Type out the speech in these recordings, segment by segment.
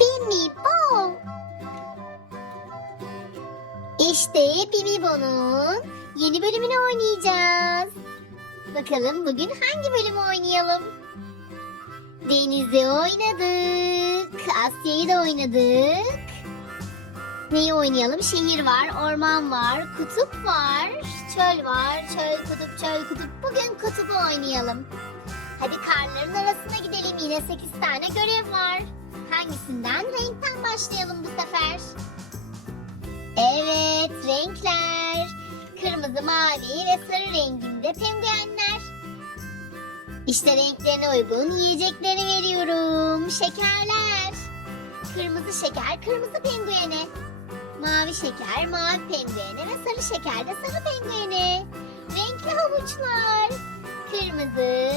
Bimbi Bo. İşte Bimbi Bo'nun yeni bölümünü oynayacağız. Bakalım bugün hangi bölümü oynayalım? Deniz'i oynadık. Asya'yı da oynadık. Neyi oynayalım? Şehir var, orman var, kutup var, çöl var, çöl kutup, çöl kutup. Bugün kutubu oynayalım. Hadi karların arasına gidelim. Yine 8 tane görev var. Renkler. Kırmızı, mavi ve sarı renginde penguenler. İşte renklerine uygun yiyecekleri veriyorum. Şekerler. Kırmızı şeker kırmızı penguene. Mavi şeker mavi penguene ve sarı şeker de sarı penguene. Renkli havuçlar. Kırmızı,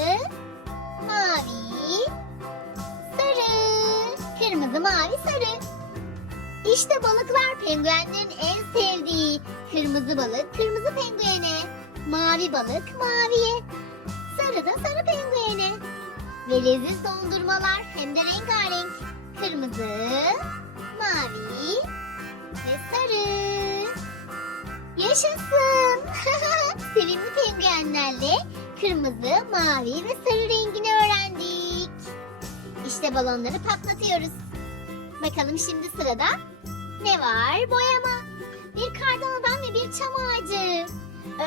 mavi, sarı. Kırmızı, mavi, sarı. İşte balıklar penguenlerin en sevdiği. Kırmızı balık kırmızı penguene. Mavi balık maviye. Sarı da sarı penguene. Ve leziz dondurmalar hem de rengarenk. Kırmızı, mavi ve sarı. Yaşasın. Sevimli penguenlerle kırmızı, mavi ve sarı rengini öğrendik. İşte balonları patlatıyoruz. Bakalım şimdi sırada ne var? Boyama. Bir kardan adam ve bir çam ağacı.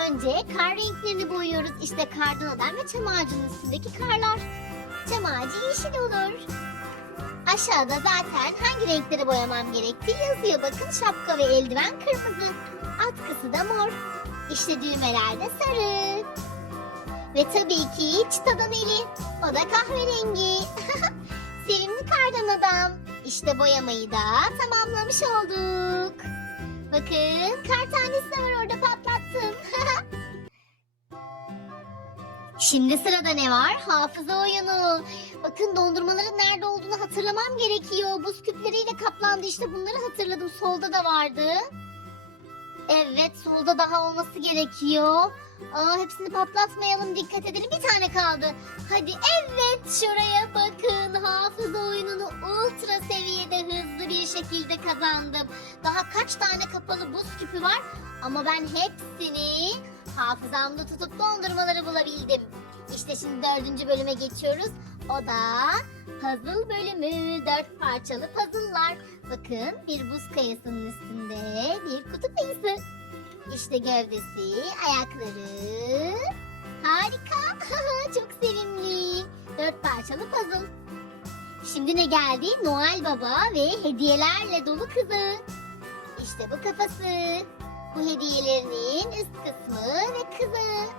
Önce kar renklerini boyuyoruz. İşte kardan adam ve çam ağacının üstündeki karlar. Çam ağacı yeşil olur. Aşağıda zaten hangi renkleri boyamam gerektiği yazıyor. Bakın şapka ve eldiven kırmızı. Atkısı da mor. İşte düğmeler de sarı. Ve tabii ki çitadan eli. O da kahverengi. Sevimli kardan adam. İşte boyamayı da tamamlamış olduk. Bakın kar tanesi de var orada patlattım. Şimdi sırada ne var? Hafıza oyunu. Bakın dondurmaların nerede olduğunu hatırlamam gerekiyor. Buz küpleriyle kaplandı işte bunları hatırladım. Solda da vardı. Evet solda daha olması gerekiyor. Aa, hepsini patlatmayalım dikkat edelim bir tane kaldı. Hadi evet şuraya bakın hafıza oyununu ultra seviyede hızlı bir şekilde kazandım. Daha kaç tane kapalı buz küpü var ama ben hepsini hafızamda tutup dondurmaları bulabildim. İşte şimdi dördüncü bölüme geçiyoruz. O da puzzle bölümü. Dört parçalı puzzle'lar. Bakın bir buz kayasının üstünde bir kutup ayısı. İşte gövdesi, ayakları. Harika. Çok sevimli. Dört parçalı puzzle. Şimdi ne geldi? Noel Baba ve hediyelerle dolu kızı. İşte bu kafası. Bu hediyelerinin üst kısmı ve kızı.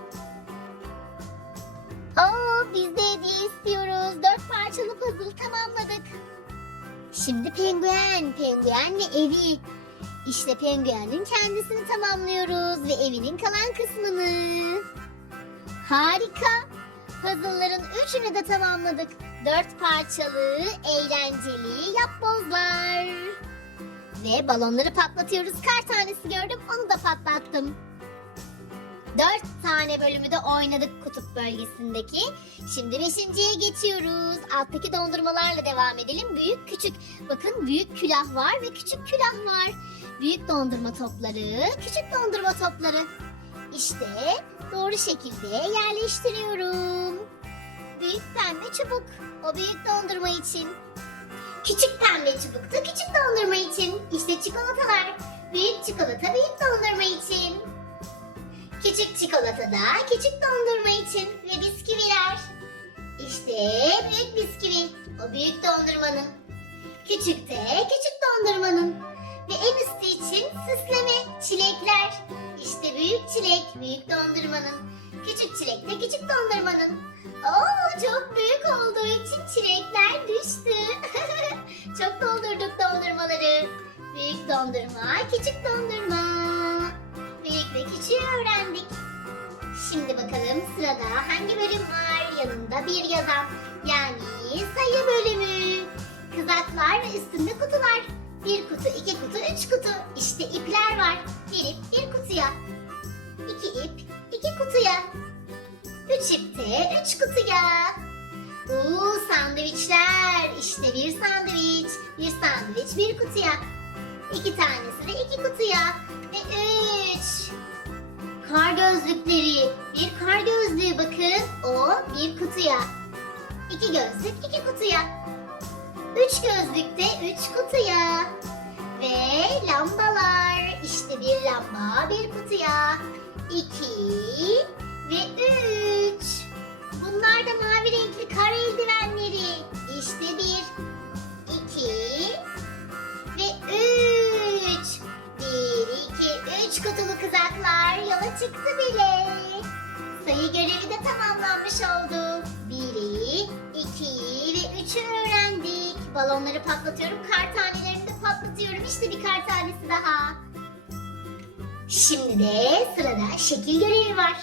Oo, biz de hediye istiyoruz. Dört parçalı puzzle tamamladık. Şimdi penguen, penguen ve evi. İşte penguenin kendisini tamamlıyoruz ve evinin kalan kısmını. Harika. Puzzle'ların üçünü de tamamladık. Dört parçalı, eğlenceli yapbozlar. Ve balonları patlatıyoruz. Kar tanesi gördüm, onu da patlattım. Dört tane bölümü de oynadık kutup bölgesindeki. Şimdi beşinciye geçiyoruz. Alttaki dondurmalarla devam edelim. Büyük küçük. Bakın büyük külah var ve küçük külah var. Büyük dondurma topları, küçük dondurma topları. İşte doğru şekilde yerleştiriyorum. Büyük pembe çubuk. O büyük dondurma için. Küçük pembe çubuk da küçük dondurma için. İşte çikolatalar. Büyük çikolata büyük dondurma için. Küçük çikolata da küçük dondurma için ve bisküviler. İşte büyük bisküvi. O büyük dondurmanın. Küçük de küçük dondurmanın. Ve en üstü için süsleme çilekler. İşte büyük çilek büyük dondurmanın. Küçük çilek de küçük dondurmanın. Oo çok büyük olduğu için çilekler düştü. çok doldurduk dondurmaları. Büyük dondurma, küçük dondurma. Hangi bölüm var? Yanında bir yazan. Yani sayı bölümü. Kızaklar ve üstünde kutular. Bir kutu, iki kutu, üç kutu. İşte ipler var. Bir ip bir kutuya. İki ip iki kutuya. Üç ip de üç kutuya. Uuu sandviçler. İşte bir sandviç. Bir sandviç bir kutuya. İki tanesi de iki kutuya. Ve üç. Gözlükleri. Bir kar gözlüğü bakın. O bir kutuya. İki gözlük iki kutuya. Üç gözlük de üç kutuya. Ve lambalar. İşte bir lamba bir kutuya. İki ve üç. Bunlar da mavi renkli kar eldivenleri. İşte bir, iki ve üç. Kutulu kızaklar yola çıktı bile. Sayı görevi de tamamlanmış oldu. Biri, iki ve üçü öğrendik. Balonları patlatıyorum, kar tanelerini de patlatıyorum. İşte bir kar tanesi daha. Şimdi de sırada şekil görevi var.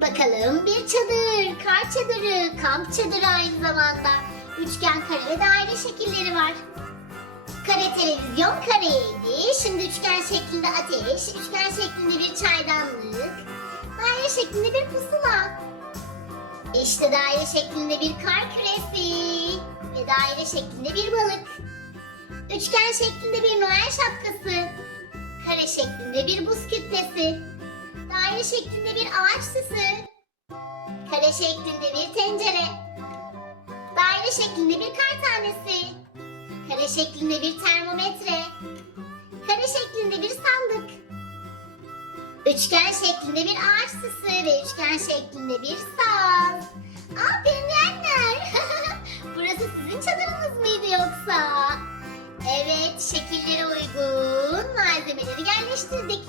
Bakalım bir çadır, kar çadırı, kamp çadırı aynı zamanda. Üçgen, kare ve daire şekilleri var. Kare televizyon kareydi. Şimdi üçgen şeklinde ateş, üçgen şeklinde bir çaydanlık, daire şeklinde bir pusula. İşte daire şeklinde bir kar küresi ve daire şeklinde bir balık. Üçgen şeklinde bir Noel şapkası, kare şeklinde bir buz kütlesi, daire şeklinde bir ağaç süsü, kare şeklinde bir tencere, daire şeklinde bir kar tanesi, kare şeklinde bir termometre, kare şeklinde bir sandık, üçgen şeklinde bir ağaç süsü ve üçgen şeklinde bir saz. Aa penguenler! Burası sizin çadırınız mıydı yoksa? Evet, şekillere uygun malzemeleri yerleştirdik.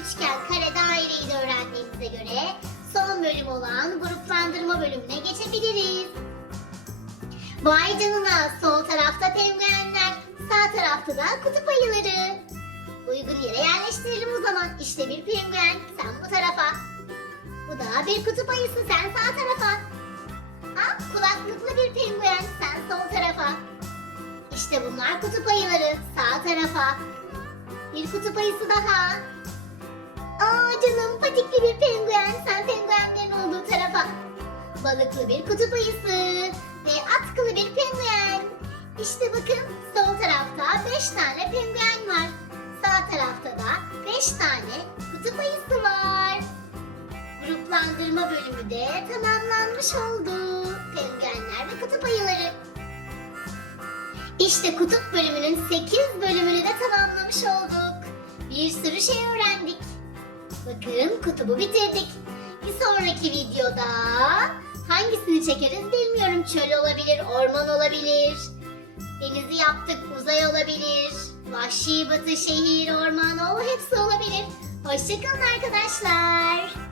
Üçgen, kare, daireyi de öğrendiğimize göre son bölüm olan gruplandırma bölümüne geçebiliriz. Vay canına sol tarafta penguenler, sağ tarafta da kutup ayıları. Uygun yere yerleştirelim o zaman. İşte bir penguen, sen bu tarafa. Bu da bir kutup ayısı, sen sağ tarafa. Ha, kulaklıklı bir penguen, sen sol tarafa. İşte bunlar kutup ayıları, sağ tarafa. Bir kutup ayısı daha. Aa canım patikli bir penguen, sen penguenlerin olduğu tarafa. Balıklı bir kutup ayısı ve atkılı bir penguen. İşte bakın sol tarafta 5 tane penguen var. Sağ tarafta da 5 tane kutup ayısı var. Gruplandırma bölümü de tamamlanmış oldu. Penguenler ve kutup ayıları. İşte kutup bölümünün 8 bölümünü de tamamlamış olduk. Bir sürü şey öğrendik. Bakın kutubu bitirdik. Bir sonraki videoda hangisini çekeriz bilmiyorum. Çöl olabilir, orman olabilir. Denizi yaptık, uzay olabilir. Vahşi batı, şehir, orman, o hepsi olabilir. Hoşçakalın arkadaşlar.